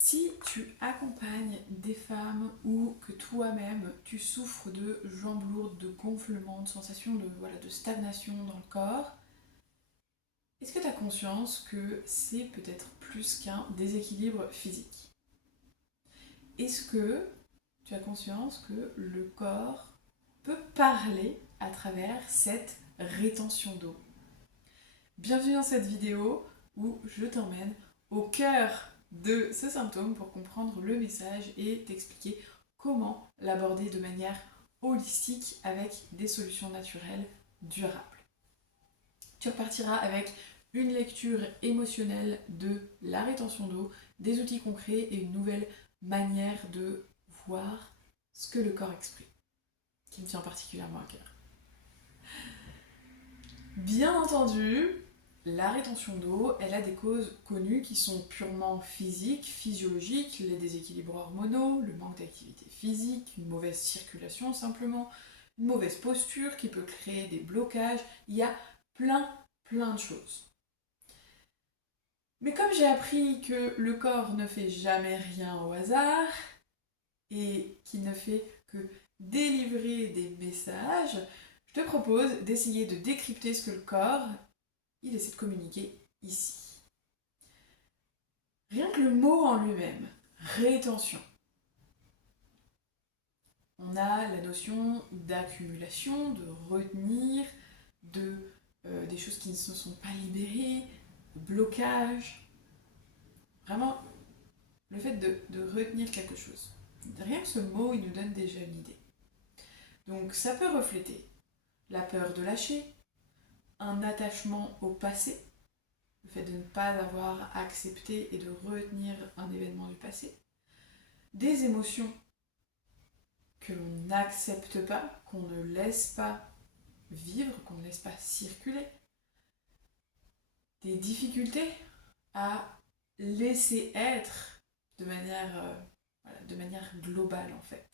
Si tu accompagnes des femmes ou que toi-même tu souffres de jambes lourdes, de gonflement, de sensation de stagnation dans le corps, est-ce que tu as conscience que c'est peut-être plus qu'un déséquilibre physique? Est-ce que tu as conscience que le corps peut parler à travers cette rétention d'eau? Bienvenue dans cette vidéo où je t'emmène au cœur de ce symptôme pour comprendre le message et t'expliquer comment l'aborder de manière holistique avec des solutions naturelles durables. Tu repartiras avec une lecture émotionnelle de la rétention d'eau, des outils concrets et une nouvelle manière de voir ce que le corps exprime, qui me tient particulièrement à cœur. Bien entendu, la rétention d'eau, elle a des causes connues qui sont purement physiques, physiologiques, les déséquilibres hormonaux, le manque d'activité physique, une mauvaise circulation simplement, une mauvaise posture qui peut créer des blocages. Il y a plein de choses. Mais comme j'ai appris que le corps ne fait jamais rien au hasard et qu'il ne fait que délivrer des messages, je te propose d'essayer de décrypter ce que le corps il essaie de communiquer ici. Rien que le mot en lui-même, rétention. On a la notion d'accumulation, de retenir, des choses qui ne se sont pas libérées, de blocage. Vraiment, le fait de retenir quelque chose. Rien que ce mot, il nous donne déjà une idée. Donc ça peut refléter la peur de lâcher, un attachement au passé, le fait de ne pas avoir accepté et de retenir un événement du passé, des émotions que l'on n'accepte pas, qu'on ne laisse pas vivre, qu'on ne laisse pas circuler, des difficultés à laisser être de manière globale en fait.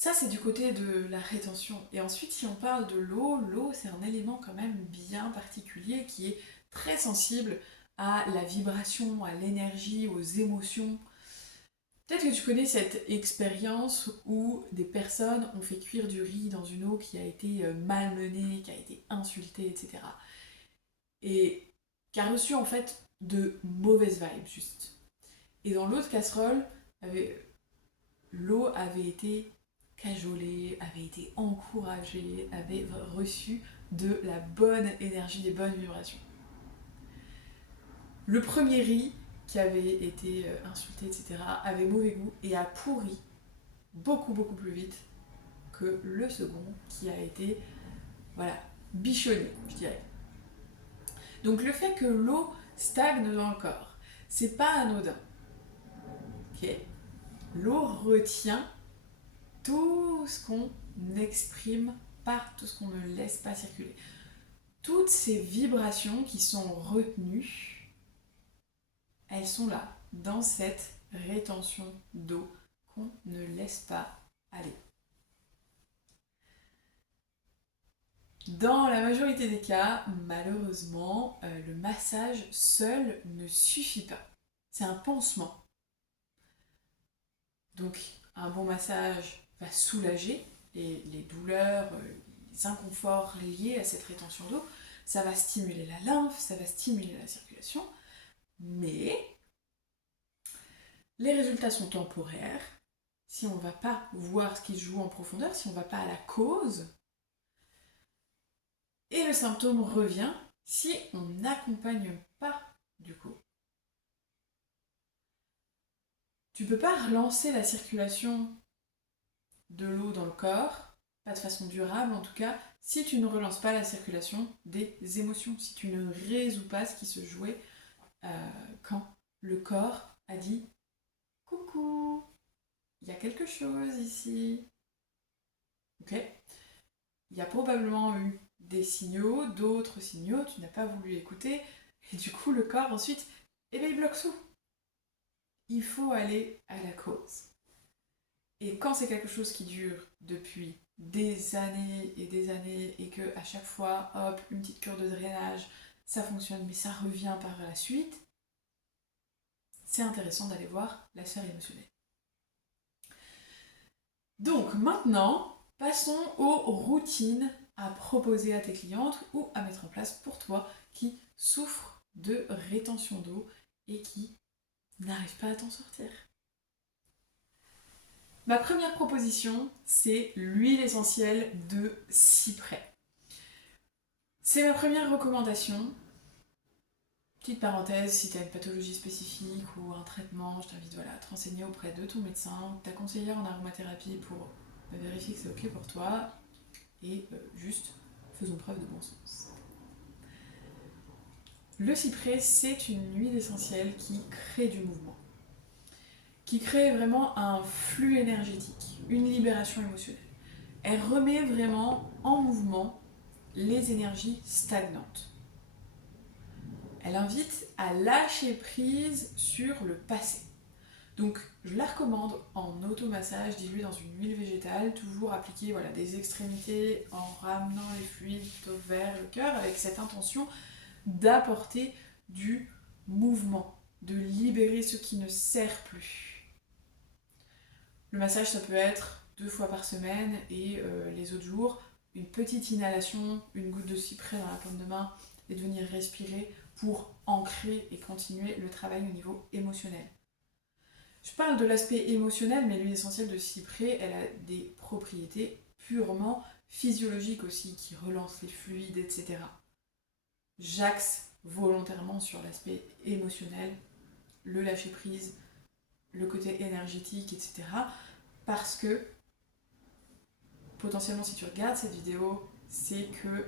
Ça, c'est du côté de la rétention. Et ensuite, si on parle de l'eau, l'eau, c'est un élément quand même bien particulier qui est très sensible à la vibration, à l'énergie, aux émotions. Peut-être que tu connais cette expérience où des personnes ont fait cuire du riz dans une eau qui a été malmenée, qui a été insultée, etc. Et qui a reçu en fait de mauvaises vibes, juste. Et dans l'autre casserole, l'eau avait été cajolée, avait été encouragée, avait reçu de la bonne énergie, des bonnes vibrations. Le premier riz qui avait été insulté, etc., avait mauvais goût et a pourri beaucoup plus vite que le second qui a été, bichonné, je dirais. Donc le fait que l'eau stagne dans le corps, c'est pas anodin. Ok. L'eau retient tout ce qu'on n'exprime pas, tout ce qu'on ne laisse pas circuler. Toutes ces vibrations qui sont retenues, elles sont là, dans cette rétention d'eau qu'on ne laisse pas aller. Dans la majorité des cas, malheureusement, le massage seul ne suffit pas. C'est un pansement. Donc, un bon massage va soulager les douleurs, les inconforts liés à cette rétention d'eau. Ça va stimuler la lymphe, ça va stimuler la circulation. Mais les résultats sont temporaires. Si on ne va pas voir ce qui se joue en profondeur, si on ne va pas à la cause, et le symptôme revient si on n'accompagne pas du coup. Tu ne peux pas relancer la circulation de l'eau dans le corps, pas de façon durable en tout cas, si tu ne relances pas la circulation des émotions, si tu ne résous pas ce qui se jouait quand le corps a dit « Coucou, il y a quelque chose ici ». Ok ? Il y a probablement eu des signaux, d'autres signaux, tu n'as pas voulu écouter, et du coup le corps ensuite, il bloque tout. Il faut aller à la cause. Et quand c'est quelque chose qui dure depuis des années et que à chaque fois, hop, une petite cure de drainage, ça fonctionne, mais ça revient par la suite, c'est intéressant d'aller voir la sphère émotionnelle. Donc maintenant, passons aux routines à proposer à tes clientes ou à mettre en place pour toi qui souffrent de rétention d'eau et qui n'arrivent pas à t'en sortir. Ma première proposition, c'est l'huile essentielle de cyprès. C'est ma première recommandation. Petite parenthèse, si tu as une pathologie spécifique ou un traitement, je t'invite à te renseigner auprès de ton médecin, ta conseillère en aromathérapie pour vérifier que c'est ok pour toi et juste faisons preuve de bon sens. Le cyprès, c'est une huile essentielle qui crée du mouvement, qui crée vraiment un flux énergétique, une libération émotionnelle. Elle remet vraiment en mouvement les énergies stagnantes. Elle invite à lâcher prise sur le passé. Donc je la recommande en automassage dilué dans une huile végétale, toujours appliquée des extrémités en ramenant les fluides plutôt vers le cœur avec cette intention d'apporter du mouvement, de libérer ce qui ne sert plus. Le massage, ça peut être 2 fois par semaine et les autres jours, une petite inhalation, une goutte de cyprès dans la paume de main et de venir respirer pour ancrer et continuer le travail au niveau émotionnel. Je parle de l'aspect émotionnel, mais l'huile essentielle de cyprès, elle a des propriétés purement physiologiques aussi, qui relancent les fluides, etc. J'axe volontairement sur l'aspect émotionnel, le lâcher-prise, le côté énergétique, etc. Parce que, potentiellement, si tu regardes cette vidéo, c'est que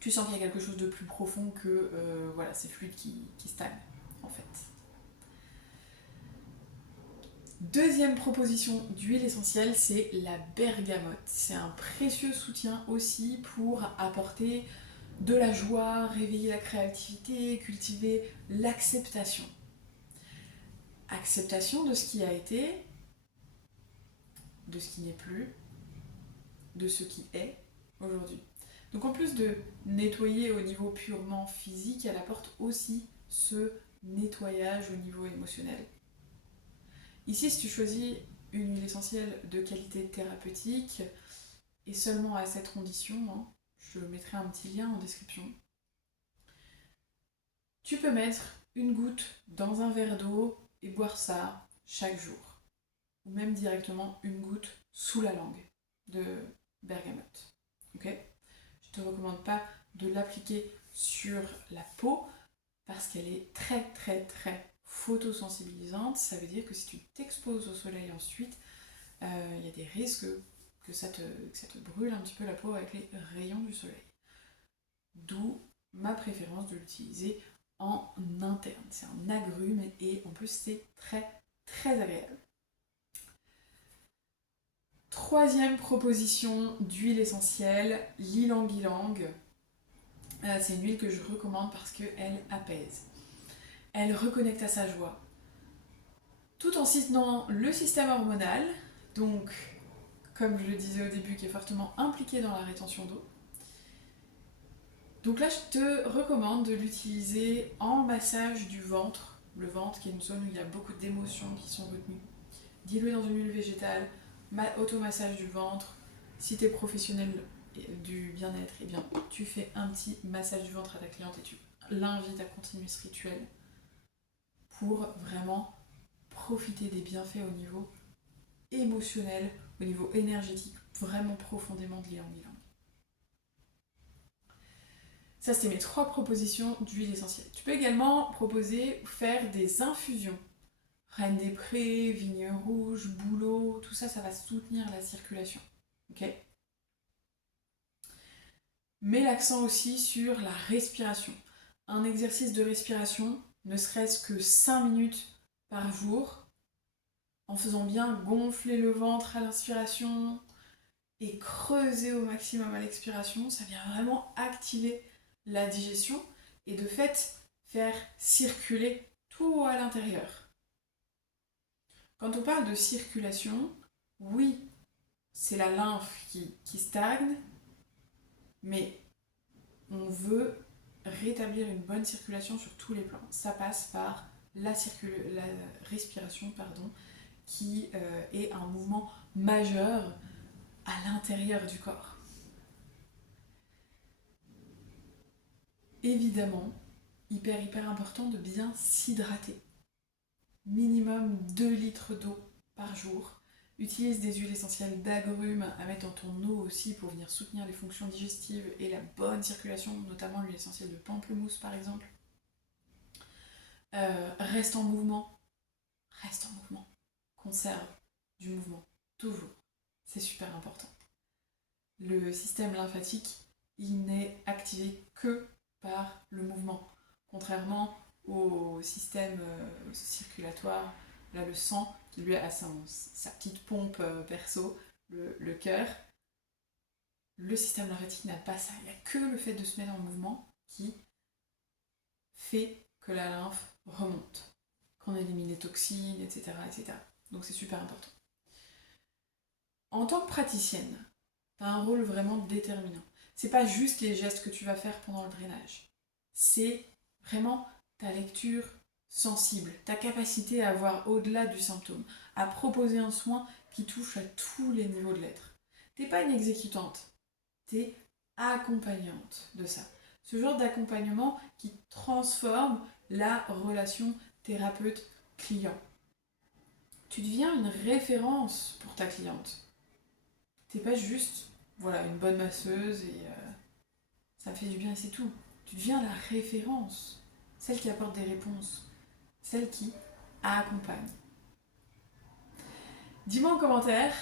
tu sens qu'il y a quelque chose de plus profond que ces fluides qui stagnent, en fait. Deuxième proposition d'huile essentielle, c'est la bergamote. C'est un précieux soutien aussi pour apporter de la joie, réveiller la créativité, cultiver l'acceptation. Acceptation de ce qui a été, de ce qui n'est plus, de ce qui est aujourd'hui. Donc en plus de nettoyer au niveau purement physique, elle apporte aussi ce nettoyage au niveau émotionnel. Ici, si tu choisis une huile essentielle de qualité thérapeutique, et seulement à cette condition, je mettrai un petit lien en description, tu peux mettre une goutte dans un verre d'eau et boire ça chaque jour. Ou même directement une goutte sous la langue de bergamote. Okay ? Je ne te recommande pas de l'appliquer sur la peau parce qu'elle est très très très photosensibilisante. Ça veut dire que si tu t'exposes au soleil ensuite, il y a des risques que ça te brûle un petit peu la peau avec les rayons du soleil. D'où ma préférence de l'utiliser en interne. C'est un agrume et en plus c'est très très agréable. Troisième proposition d'huile essentielle, l'ylang-ylang. C'est une huile que je recommande parce qu'elle apaise. Elle reconnecte à sa joie. Tout en soutenant le système hormonal, donc comme je le disais au début, qui est fortement impliqué dans la rétention d'eau. Donc là, je te recommande de l'utiliser en massage du ventre. Le ventre qui est une zone où il y a beaucoup d'émotions qui sont retenues. Dilué dans une huile végétale, automassage du ventre. Si tu es professionnel du bien-être, eh bien, tu fais un petit massage du ventre à ta cliente et tu l'invites à continuer ce rituel pour vraiment profiter des bienfaits au niveau émotionnel, au niveau énergétique, vraiment profondément de l'ylang-ylang. Ça, c'était mes 3 propositions d'huile essentielle. Tu peux également proposer ou faire des infusions. Reine des Prés, vigne rouge, bouleau, tout ça, ça va soutenir la circulation. Ok ? Mets l'accent aussi sur la respiration. Un exercice de respiration, ne serait-ce que 5 minutes par jour, en faisant bien gonfler le ventre à l'inspiration et creuser au maximum à l'expiration, ça vient vraiment activer la digestion et de fait faire circuler tout à l'intérieur. Quand on parle de circulation, oui, c'est la lymphe qui stagne, mais on veut rétablir une bonne circulation sur tous les plans. Ça passe par la respiration, qui est un mouvement majeur à l'intérieur du corps. Évidemment, hyper important de bien s'hydrater. Minimum 2 litres d'eau par jour. Utilise des huiles essentielles d'agrumes à mettre dans ton eau aussi pour venir soutenir les fonctions digestives et la bonne circulation, notamment l'huile essentielle de pamplemousse par exemple. Reste en mouvement. Conserve du mouvement, toujours. C'est super important. Le système lymphatique, il n'est activé que par le mouvement. Contrairement au système circulatoire, là le sang qui lui a sa petite pompe perso, le cœur. Le système lymphatique n'a pas ça. Il n'y a que le fait de se mettre en mouvement qui fait que la lymphe remonte, qu'on élimine les toxines, etc. Donc c'est super important. En tant que praticienne, tu as un rôle vraiment déterminant. C'est pas juste les gestes que tu vas faire pendant le drainage. C'est vraiment ta lecture sensible, ta capacité à voir au-delà du symptôme, à proposer un soin qui touche à tous les niveaux de l'être. T'es pas une exécutante, t'es accompagnante de ça. Ce genre d'accompagnement qui transforme la relation thérapeute-client. Tu deviens une référence pour ta cliente. T'es pas juste, une bonne masseuse et ça me fait du bien et c'est tout. Tu deviens la référence, celle qui apporte des réponses, celle qui accompagne. Dis-moi en commentaire,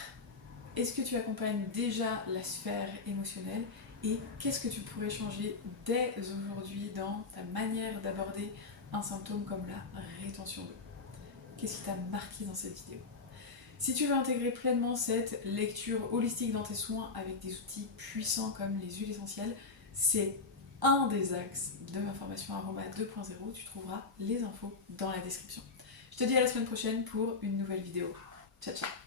est-ce que tu accompagnes déjà la sphère émotionnelle et qu'est-ce que tu pourrais changer dès aujourd'hui dans ta manière d'aborder un symptôme comme la rétention d'eau? Qu'est-ce qui t'a marqué dans cette vidéo? Si tu veux intégrer pleinement cette lecture holistique dans tes soins avec des outils puissants comme les huiles essentielles, c'est un des axes de ma formation Aroma 2.0. Tu trouveras les infos dans la description. Je te dis à la semaine prochaine pour une nouvelle vidéo. Ciao ciao.